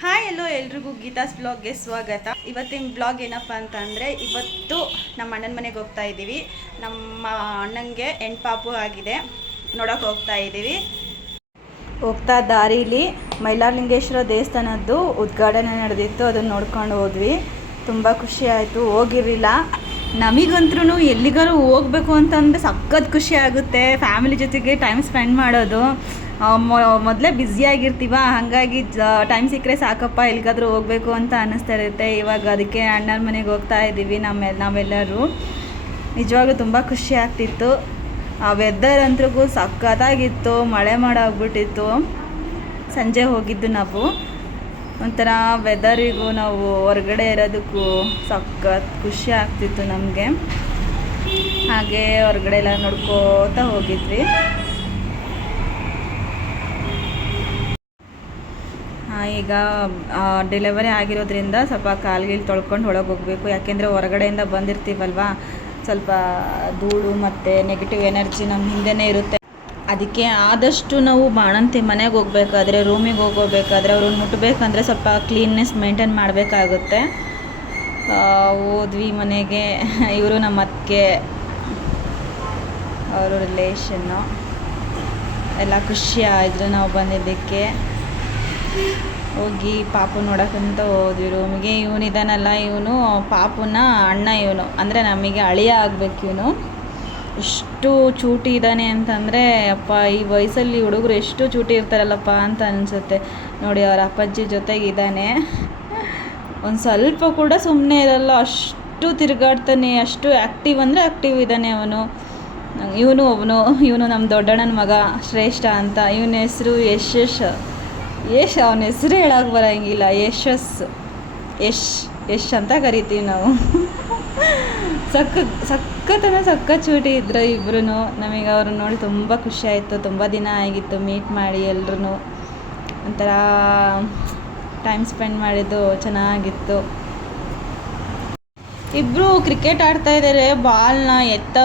Hi ಎಲ್ಲೋ ಎಲ್ರಿಗೂ ಗೀತಾಸ್ ಬ್ಲಾಗ್ಗೆ ಸ್ವಾಗತ. ಇವತ್ತಿನ ಬ್ಲಾಗ್ ಏನಪ್ಪ ಅಂತಂದರೆ, ಇವತ್ತು ನಮ್ಮ ಅಣ್ಣನ ಮನೆಗೆ ಹೋಗ್ತಾ ಇದ್ದೀವಿ. ನಮ್ಮ ಅಣ್ಣಂಗೆ ಹೆಣ್ಪಾಪು ಆಗಿದೆ, ನೋಡೋಕೆ ಹೋಗ್ತಾ ಇದ್ದೀವಿ. ಹೋಗ್ತಾ ದಾರೀಲಿ ಮೈಲಾರಲಿಂಗೇಶ್ವರ ದೇವಸ್ಥಾನದ್ದು ಉದ್ಘಾಟನೆ ನಡೆದಿತ್ತು, ಅದನ್ನು ನೋಡ್ಕೊಂಡು ಹೋದ್ವಿ. ತುಂಬ ಖುಷಿ ಆಯಿತು. ಹೋಗಿರಲಿಲ್ಲ. ನಮಗಂತೂ ಎಲ್ಲಿಗಾರು ಹೋಗ್ಬೇಕು ಅಂತಂದರೆ ಸಖತ್ ಖುಷಿ ಆಗುತ್ತೆ. ಫ್ಯಾಮಿಲಿ ಜೊತೆಗೆ ಟೈಮ್ ಸ್ಪೆಂಡ್ ಮಾಡೋದು. ಮೊದಲೇ ಬ್ಯುಸಿಯಾಗಿರ್ತೀವ, ಹಾಗಾಗಿ ಟೈಮ್ ಸಿಕ್ಕರೆ ಸಾಕಪ್ಪ ಎಲ್ಲಿಗಾದ್ರೂ ಹೋಗಬೇಕು ಅಂತ ಅನ್ನಿಸ್ತಾ ಇರುತ್ತೆ. ಇವಾಗ ಅದಕ್ಕೆ ಅಣ್ಣನ ಮನೆಗೆ ಹೋಗ್ತಾ ಇದ್ದೀವಿ ನಾವೆಲ್ಲರೂ. ನಿಜವಾಗ್ಲೂ ತುಂಬ ಖುಷಿ ಆಗ್ತಿತ್ತು. ಆ ವೆದರ್ ಅಂತೂ ಸಖತ್ತಾಗಿತ್ತು, ಮಳೆ ಮಾಡೋಗ್ಬಿಟ್ಟಿತ್ತು. ಸಂಜೆ ಹೋಗಿದ್ದು ನಾವು. ಒಂಥರ ವೆದರಿಗೂ ನಾವು ಹೊರಗಡೆ ಇರೋದಕ್ಕೂ ಸಖತ್ ಖುಷಿ ಆಗ್ತಿತ್ತು ನಮಗೆ. ಹಾಗೆ ಹೊರಗಡೆ ಎಲ್ಲ ನೋಡ್ಕೋತಾ ಹೋಗಿದ್ವಿ. ಈಗ ಡೆಲಿವರಿ ಆಗಿರೋದ್ರಿಂದ ಸ್ವಲ್ಪ ಕಾಲ್ಗಿಲ್ ತೊಳ್ಕೊಂಡು ಒಳಗೆ ಹೋಗಬೇಕು. ಯಾಕೆಂದರೆ ಹೊರಗಡೆಯಿಂದ ಬಂದಿರ್ತೀವಲ್ವ, ಸ್ವಲ್ಪ ಧೂಳು ಮತ್ತು ನೆಗೆಟಿವ್ ಎನರ್ಜಿ ನಮ್ಮ ಹಿಂದೆನೇ ಇರುತ್ತೆ. ಅದಕ್ಕೆ ಆದಷ್ಟು ನಾವು ಬಾಣಂತಿ ಮನೆಗೆ ಹೋಗ್ಬೇಕಾದ್ರೆ, ರೂಮಿಗೆ ಹೋಗೋಬೇಕಾದ್ರೆ, ಅವ್ರನ್ನ ಮುಟ್ಟಬೇಕಂದ್ರೆ ಸ್ವಲ್ಪ ಕ್ಲೀನ್ನೆಸ್ ಮೇಂಟೈನ್ ಮಾಡಬೇಕಾಗುತ್ತೆ. ಹೋದ್ವಿ ಮನೆಗೆ. ಇವರು ನಮ್ಮ ಅತ್ತಿಗೆ, ಅವರು ರಿಲೇಷನ್ನು ಎಲ್ಲ ಖುಷಿ ಆಯಿತು ನಾವು ಬಂದಿದ್ದಕ್ಕೆ. ಹೋಗಿ ಪಾಪು ನೋಡೋಕ್ಕಂತ ಹೋದ್ವಿ ರೂಮಿಗೆ. ಇವನಿದಾನಲ್ಲ, ಇವನು ಪಾಪುನ ಅಣ್ಣ, ಇವನು ಅಂದರೆ ನಮಗೆ ಅಳಿಯ ಆಗಬೇಕು. ಇವನು ಎಷ್ಟು ಚೂಟಿ ಇದ್ದಾನೆ ಅಂತಂದರೆ, ಅಪ್ಪ ಈ ವಯಸ್ಸಲ್ಲಿ ಹುಡುಗರು ಎಷ್ಟು ಚೂಟಿ ಇರ್ತಾರಲ್ಲಪ್ಪ ಅಂತ ಅನಿಸುತ್ತೆ. ನೋಡಿ, ಅವ್ರ ಅಪ್ಪಾಜಿ ಜೊತೆಗಿದ್ದಾನೆ. ಒಂದು ಸ್ವಲ್ಪ ಕೂಡ ಸುಮ್ಮನೆ ಇರಲ್ಲ, ಅಷ್ಟು ತಿರುಗಾಡ್ತಾನೆ, ಅಷ್ಟು ಆ್ಯಕ್ಟಿವ್ ಅಂದರೆ ಆ್ಯಕ್ಟಿವ್ ಇದ್ದಾನೆ ಅವನು. ಇವನು ನಮ್ಮ ದೊಡ್ಡಣ್ಣನ ಮಗ ಶ್ರೇಷ್ಠ ಅಂತ. ಇವನ ಹೆಸರು ಯಶ್. ಅವನ ಹೆಸರು ಹೇಳೋಕೆ ಬರೋಂಗಿಲ್ಲ. ಯಶ್ ಅಂತ ಕರಿತೀವಿ ನಾವು. ಸಖತ್ ಚೂಟಿ ಇದ್ರು ಇಬ್ಬರೂ. ನಮಗೆ ಅವ್ರನ್ನ ನೋಡಿ ತುಂಬ ಖುಷಿ ಆಯಿತು. ತುಂಬ ದಿನ ಆಗಿತ್ತು ಮೀಟ್ ಮಾಡಿ ಎಲ್ಲರೂ. ಒಂಥರ ಟೈಮ್ ಸ್ಪೆಂಡ್ ಮಾಡಿದ್ದು ಚೆನ್ನಾಗಿತ್ತು. ಇಬ್ಬರು ಕ್ರಿಕೆಟ್ ಆಡ್ತಾ ಇದ್ದಾರೆ. ಬಾಲ್ನ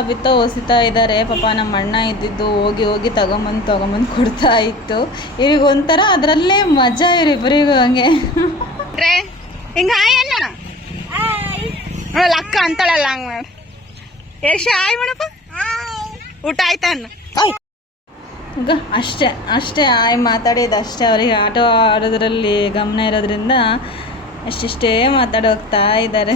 ಬಿತ್ತ ಹೊಸಿತಾ ಇದ್ದಾರೆ. ಪಾಪ ನಮ್ಮ ಅಣ್ಣ ಇದ್ದಿದ್ದು ಹೋಗಿ ತಗೊಂಬಂದು ಕೊಡ್ತಾ ಇತ್ತು. ಇವ್ರಿಗೆ ಒಂಥರ ಅದರಲ್ಲೇ ಮಜಾ ಇವ್ರಿಬ್ಬರಿಗೂ. ಹಂಗೆ ಹಿಂಗೆ ಹಾಯಣ್ಣ ಅಕ್ಕ ಅಂತಾಳಲ್ಲ, ಹಂಗೆ ಮಾಡಿ ಎಷ್ಟು ಹಾಯ್ ಮಾಡಪ್ಪ. ಊಟ ಆಯ್ತಾ ಅಣ್ಣ? ಈಗ ಅಷ್ಟೇ ಹಾಯ್ ಮಾತಾಡಿದ್ದು ಅಷ್ಟೇ. ಅವರಿಗೆ ಆಟ ಆಡೋದ್ರಲ್ಲಿ ಗಮನ ಇರೋದ್ರಿಂದ ಅಷ್ಟಿಷ್ಟೇ ಮಾತಾಡೋಗ್ತಾ ಇದ್ದಾರೆ.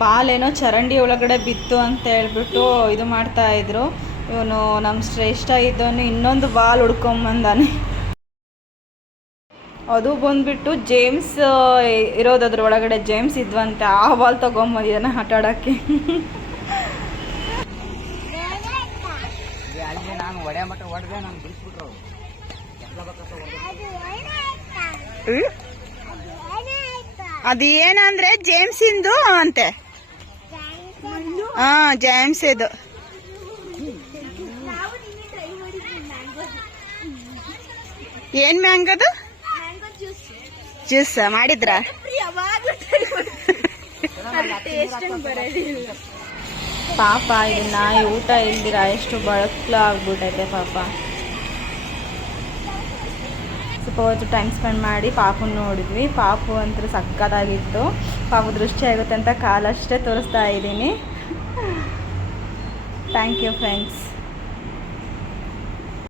ಬಾಲೇನೋ ಚರಂಡಿ ಒಳಗಡೆ ಬಿತ್ತು ಅಂತ ಹೇಳ್ಬಿಟ್ಟು ಇದು ಮಾಡ್ತಾಯಿದ್ರು. ಇವನು ನಮ್ಮ ಶ್ರೇಷ್ಠ ಇದ್ದವನು ಇನ್ನೊಂದು ಬಾಲ್ ಹುಡ್ಕೊಂಬಂದಾನೆ. ಅದು ಬಂದುಬಿಟ್ಟು ಜೇಮ್ಸ್ ಇರೋದದ್ರ ಒಳಗಡೆ ಜೇಮ್ಸ್ ಇದ್ವಂತೆ. ಆ ಬಾಲ್ ತೊಗೊಂಬಂದಿದ್ದಾನೆ ಆಟ ಆಡೋಕ್ಕೆ. ಅದು ಏನಂದ್ರೆ ಜೇಮ್ಸ್ ಇಂದು ಅಂತೆ. ಜೇಮ್ಸ್ ಇದು. ಏನ್ ಮ್ಯಾಂಗೋದು ಜ್ಯೂಸ್ ಮಾಡಿದ್ರ? ಪಾಪ ಇದನ್ನ ಊಟ ಇಲ್ದಿರ ಎಷ್ಟು ಬಳಕ್ಲು ಆಗ್ಬಿಟ್ಟೈತೆ ಪಾಪ. ಸ್ವಲ್ಪ ಹೊತ್ತು ಟೈಮ್ ಸ್ಪೆಂಡ್ ಮಾಡಿ ಪಾಪು ನೋಡಿದ್ವಿ. ಪಾಪು ಅಂತೂ ಸಕ್ಕತ್ತಾಗಿತ್ತು. ಪಾಪು ದೃಷ್ಟಿ ಆಗುತ್ತೆ ಅಂತ ಕಾಲಷ್ಟೇ ತೋರಿಸ್ತಾ ಇದ್ದೀನಿ. Thank you friends.